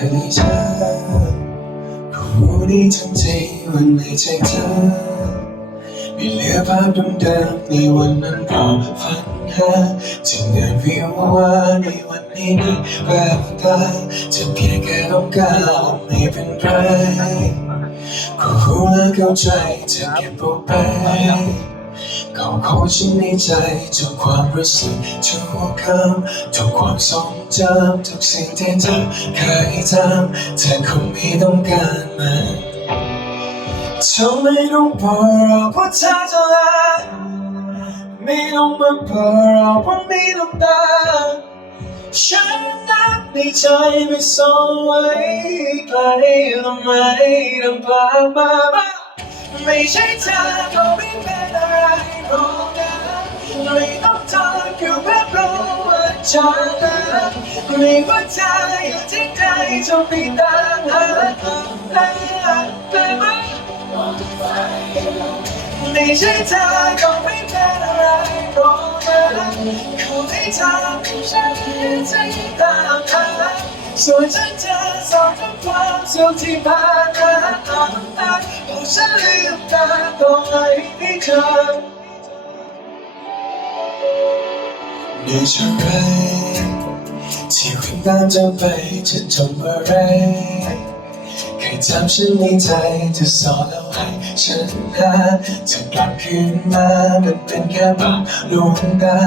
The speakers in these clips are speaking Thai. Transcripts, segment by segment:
ให้เธอรู้ดีทั้งใจวันในใจเธอไม่เหลือภาพเดิมๆในวันนั้นเราฝันหาจึงเดินวิวว่าในวันนี้มีแววตาจะเพียงแค่ต้องก้ารไม่เป็นไรก็รู้และเข้าใจจะเก็บเอาไป ก็ขอฉันในใจทุกความรู้สึกทุกคำทุกความทรงจำทุกสิ่งที่เธอเคยทำเธอคงไม่ต้องการมันเธอไม่ต้องบอกว่าเธอจะลาไม่ต้องมาบอกว่ามีน้ำตาฉันนักในใจไม่ซ่อนไว้ไกลทำไมต้องกลับมาบ้าง ไม่ใช่เธอก็ไม่เป็นอะไรหรอกนะไม่ต้องเธอคือแค่อรู้ว่าฉันรักไม่ว่าเธออยู่ที่ใดจะไม่ตางหากแต่ไหมไม่ใช่เธอก็ไม่เป็นอะไรหรอกนะขอให้เธอขอฉันจะตามหาส่วนฉันจะสอนทุกควา สุขที่ผ่านมาเพราะฉันลืมตาต้องให้เธอเหนื่อยเท่าไรที่วิ่งตามเธอไปจะจบอะไรเคยทำฉันในใจจะสอนเอาให้ฉันหาจะกลับคืนมามันเป็นแค่ภาพลวงตา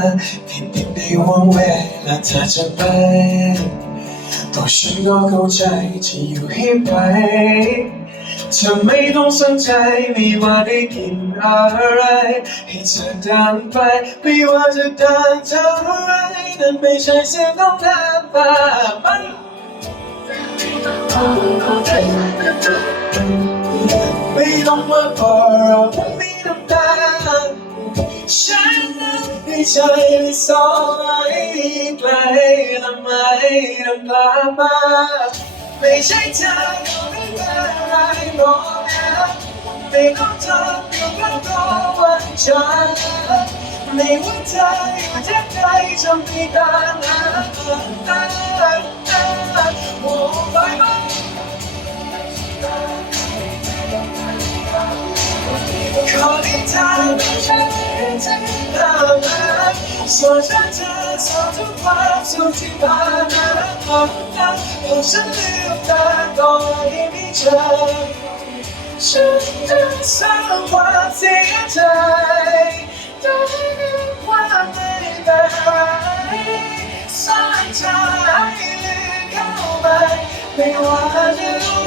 ที่ติดในวงเวลาเธอจะไป ตัวฉันก็เข้าใจจะอยู่ให้ไปเธอไม่ต้องสนใจไม่ว่าได้กินอะไร ให้เธอเดินไป ไม่ว่าจะเดินเท่าไรนั่นไม่ใช่เสียงของน้ำตามันไม่ต้องมาบอเราว่ามีน้ำตาฉันนั้น ในใจไม่สอยไกลทำไมต้องกลับมาไม่ใช่เธอก็ไม่เป็นไรหรอกนะไม่ต้องทำเพียงแค่อวันฉันไม่ว่าเธออยู่ที่ใดจะมีการหาโอ้ไปไปขอให้เธอเป็นฉันที่ตามมา ส่วนฉันจะสอนทุกความสุขที่ผ่านมาเพราะฉันลืมตาก่อนที่มีเธอฉันจะสร้างความเสียใจได้ความไม่เป็นไรสร้างใจลืมเข้าไปไม่ว่าจะรู้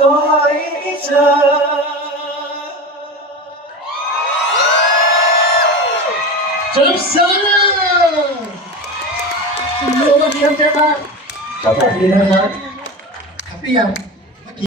Lord, it's just Jump Center คุณรู้ว่าเตรียมใจมากขอบคุณนะครับครับพี่ยัง